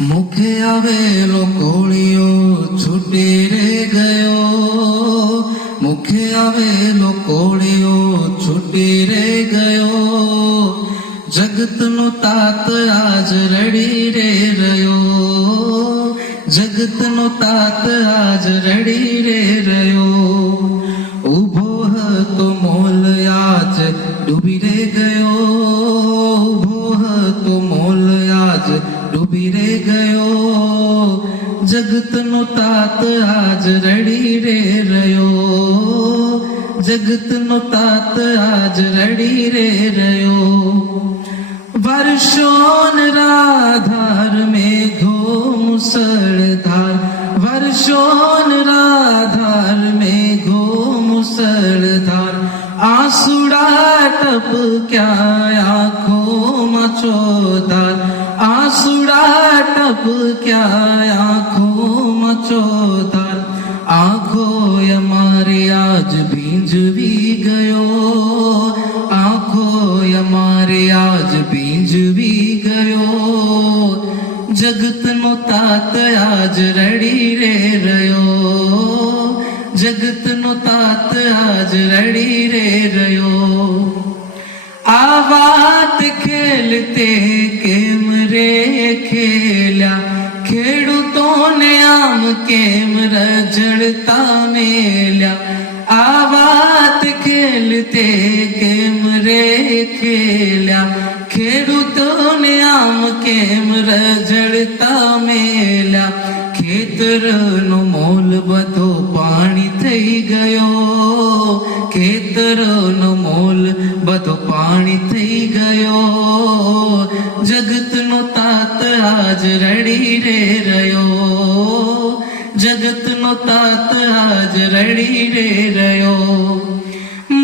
મુખે આવેલો કોળિયો છૂટી રે ગયો, મુખે આવેલો કોળિયો છૂટી રે ગયો, જગતનો તાત આજ રડી રે રહ્યો, જગતનો તાત આજ રડી રે રહ્યો, ઊભો હતો મોલ આજ ડૂબી રે ગયો, ઊભો હતો મોલ આજ ડૂબી રે ગયો, જગતનો તાત આજ રડી રે રહ્યો, જગતનો તાત આજ રડી રે રહ્યો, વર્ષોન રાધાર મેઘો મુસળધાર, વર્ષોન રાધાર મેઘો મુસળધાર, આંસુડા ટપક્યા આંખોમાં ચોધાર, આંસુડા ટપક્યા આંખોમાં ચોધાર, આંખો અમારી આજ ભીંજવી ગયો, આંખો અમારી આજ ભીંજવી ગયો, જગતનો તાત આજ રડી રે રહ્યો, જગતનો તાત આજ રડી રે રહ્યો, આ વાત ખેલતે કેમ રે ખેલ્યા, ખેડૂતોને આમ કેમ રજડતા મેલ્યા, આ વાત ખેલતે કેમ રે ખેલ્યા, ખેડૂતોને આમ કેમ રજડતા મેલ્યા, ખેતરનો મોલ બધો પાણી થઈ ગયો, ખેતરનો મોલ બધો પાણી થઈ ગયો, જગતનો તાત આજ રડી રે રહ્યો, જગતનો તાત આજ રડી રે રહ્યો,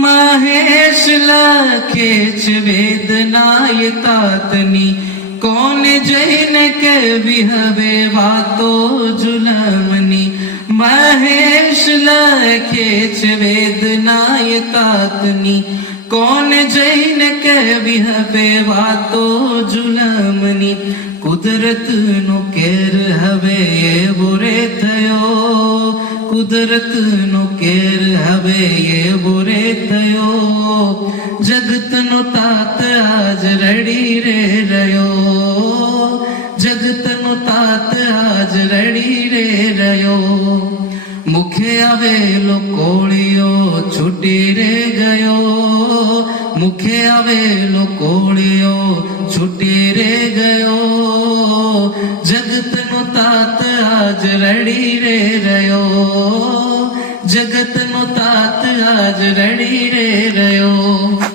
મહેશ લખે છે વેદનાય તાતની, કોને જઈને કેવી હવે વાતો જુલમની, મહેશ લખે છે વેદનાય તાતની, કોને જઈને કેવી હવે વાતો જુલમની, કુદરતનો કેર હવે એવો રે થયો, કુદરતનો કેર હવે એવો રે થયો, જગતનો તાત આજ રડી રે રહ્યો, જગતનો તાત આજ રડી રે રહ્યો, મુખે આવેલો કોળિયો છૂટી રે ગયો, મુખે આવેલો કોળિયો છૂટી રે ગયો, જગતનો તાત આજ રડી રે રહ્યો, જગતનો તાત આજ રડી રે રહ્યો.